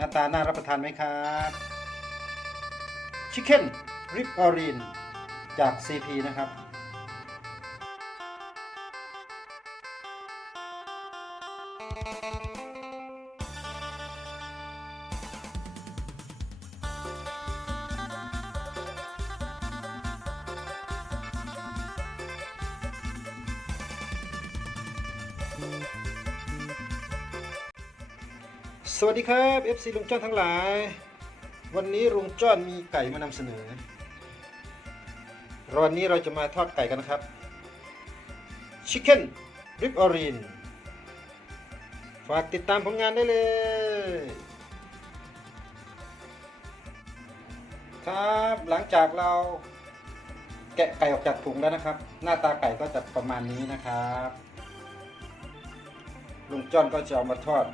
น้าตาน่ารับประทานไหมครับชิคเก้นริบออรินจาก CP นะครับ สวัสดีครับ FC ลุงจ้อนทั้งหลาย วันนี้ลุงจ้อนมีไก่มานำเสนอวันนี้เราจะมาทอดไก่กันนะครับ Chicken Rib o r i n ฝากติดตามผลงานได้เลย ครับหลังจากเราแกะไก่ออกจากถุงแล้วนะครับ หน้าตาไก่ก็จะประมาณนี้นะครับลุงจ้อนก็จะเอามาทอด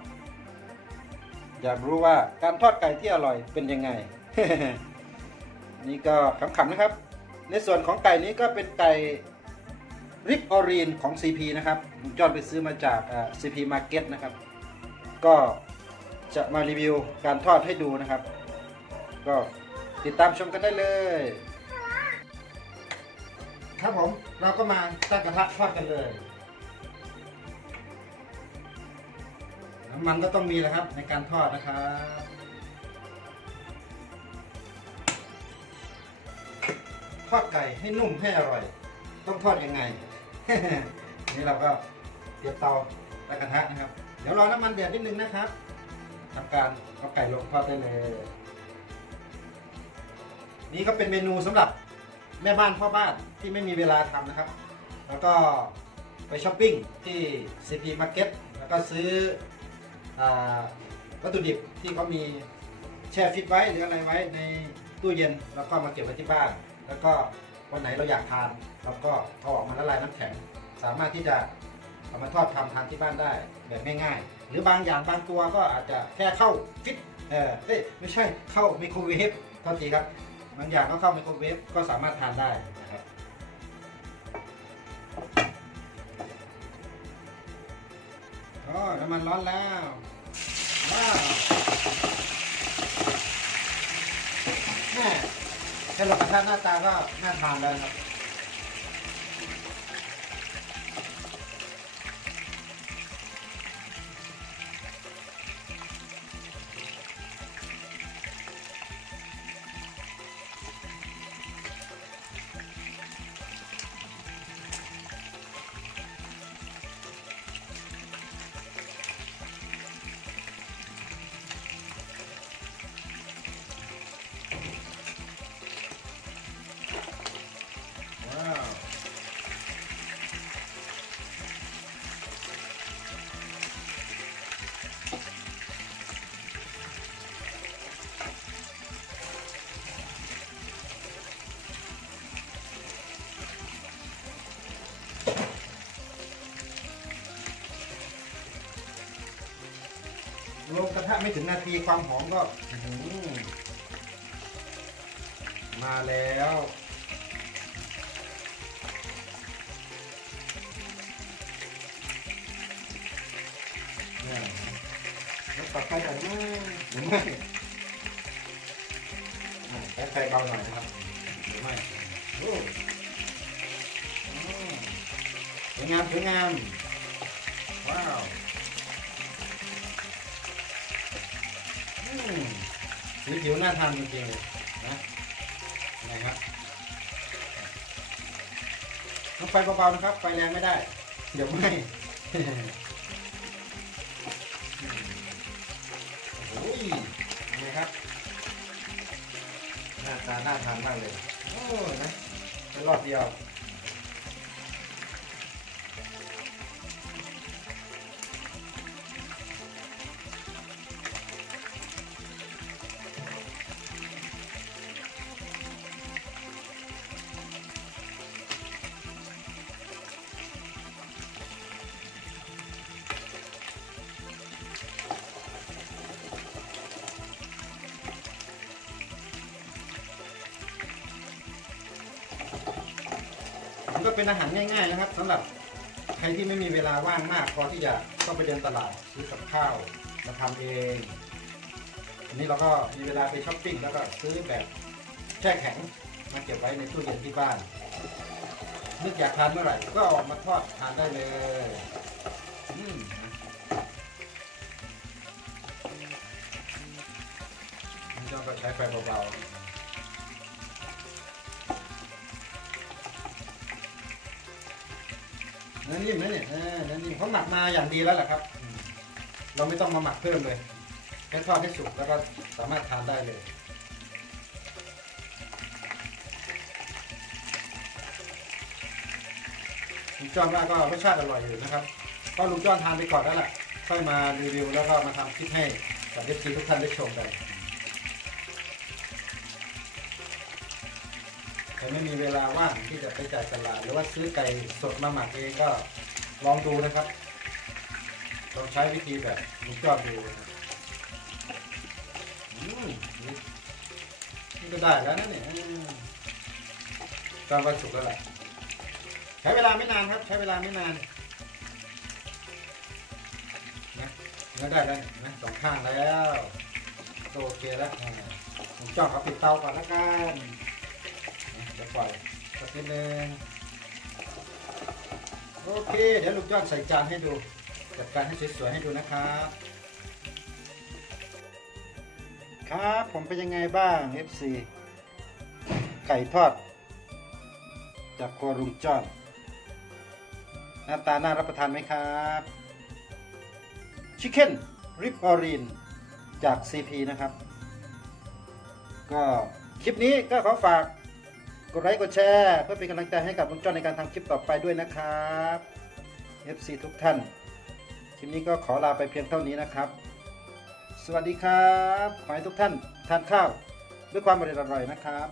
อยากรู้ว่าการทอดไก่ที่อร่อยเป็นยังไง นี่ก็ขำๆนะครับ ในส่วนของไก่นี้ก็เป็นไก่ริบออรีนของ CP นะครับจอนไปซื้อมาจากอ่า CP Market นะครับ ก็จะมารีวิวการทอดให้ดูนะครับ ก็ติดตามชมกันได้เลย ครับผมเราก็มาตั้งกระทะทอดกันเลย น้ำมันก็ต้องมีแหละครับในการทอดนะครับทอดไก่ให้นุ่มให้อร่อย ต้องทอดยังไง นี่เราก็เตรียมเตาและกระทะนะครับ เดี๋ยวรอน้ำมันเดือดนิดนึงนะครับทำการเอาไก่ลงทอดได้เลย นี่ก็เป็นเมนูสำหรับแม่บ้านพ่อบ้านที่ไม่มีเวลาทำนะครับ แล้วก็ไปช้อปปิ้งที่ CP Market แล้วก็ซื้อ วัตถุดิบที่เขามีแช่ฟิตไว้หรืออะไรไว้ในตู้เย็นแล้วก็มาเก็บไว้ที่บ้าน แล้วก็วันไหนเราอยากทานเราก็เอาออกมาละลายน้ำแข็ง สามารถที่จะเอามาทอดทำทานที่บ้านได้แบบง่ายๆ หรือบางอย่างบางตัวก็อาจจะแค่เข้าฟิตเออเอ้ยไม่ใช่เข้าไมโครเวฟโทษทีครับบางอย่างก็เข้าไมโครเวฟก็สามารถทานได้ อ้น้ำมันร้อนแล้วว้าวแม่แค่รากระทะหน้าตาก็น่าทานแล้วนะครับ ลงกระทะไม่ถึงนาทีความหอมก็มาแล้วเนี่ยแล้วตัดไฟก่อนนะหรือไม่อ่าใช้ไฟเบาหน่อยนะครับหรือไม่โอ้สวยงามสวยงามิวน่าทานจริงๆเลยนะครับต้องไฟเบาๆนะครับ ไฟแรงไม่ได้ เดี๋ยวไหมโอ้ยยังไงครับหน้าตาน่าทานมากเลย โอ้ยนะเป็นรอบเดียว มันก็เป็นอาหารง่ายๆนะครับสำหรับใครที่ไม่มีเวลาว่างมากพอที่จะต้องไปเดินตลาดซื้อกับข้าวมาทำเองอันนี้เราก็มีเวลาไปช้อปปิ้งแล้วก็ซื้อแบบแช่แข็งมาเก็บไว้ในตู้เย็นที่บ้านนึกอยากทานเมื่อไหร่ก็ออกมาทอดทานได้เลยอืมนี่ก็ใช้ไฟเบาๆ เนื้อนิ่มนะเนี่ยเออเนื้อนิ่มเขาหมักมาอย่างดีแล้วแหละครับ เราไม่ต้องมาหมักเพิ่มเลยแค่ทอดให้สุกแล้วก็สามารถทานได้เลยลุงจ้อนว่าก็รสชาติอร่อยอยู่นะครับ ก็ลุงจ้อนทานไปก่อนแล้วแหละค่อยมารีวิวแล้วก็มาทำคลิปให้กับเอฟซีทุกท่านได้ชมกัน ไม่มีเวลาว่างที่จะไปจ่ายตลาด หรือว่าซื้อไก่สดมาหมักเองก็ลองดูนะครับลองใช้วิธีแบบลุงจอดูนะครับอืมนี่ก็ได้แล้วนะเนี่ยอืมจอนสุกแล้วแหละใช้เวลาไม่นานครับ ใช้เวลาไม่นานนะเนื้อได้แล้วนะสองข้างแล้วโอเคแล้วผมจ้องเอาปิดเตาก่อนแล้วกัน ปล่อยสักนิดนึงโอเค เดี๋ยวลูกจ้อนใส่จานให้ดู จัดการให้สวยๆให้ดูนะครับ ครับผมเป็นยังไงบ้าง FC ไก่ทอด จากครัวลุงจ้อนหน้าตาน่ารับประทานไหมครับชิคเก้นริบออรินจาก CP นะครับ ก็คลิปนี้ก็ขอฝาก ดไลค์กดแชร์เพื่อเป็นกำลังใจให้กับลุงจ้อนในการทำคลิปต่อไปด้วยนะครับ FC ทุกท่าน คลิปนี้ก็ขอลาไปเพียงเท่านี้นะครับ สวัสดีครับ ขอให้ทุกท่านทานข้าว ด้วยความอร่อยนะครับ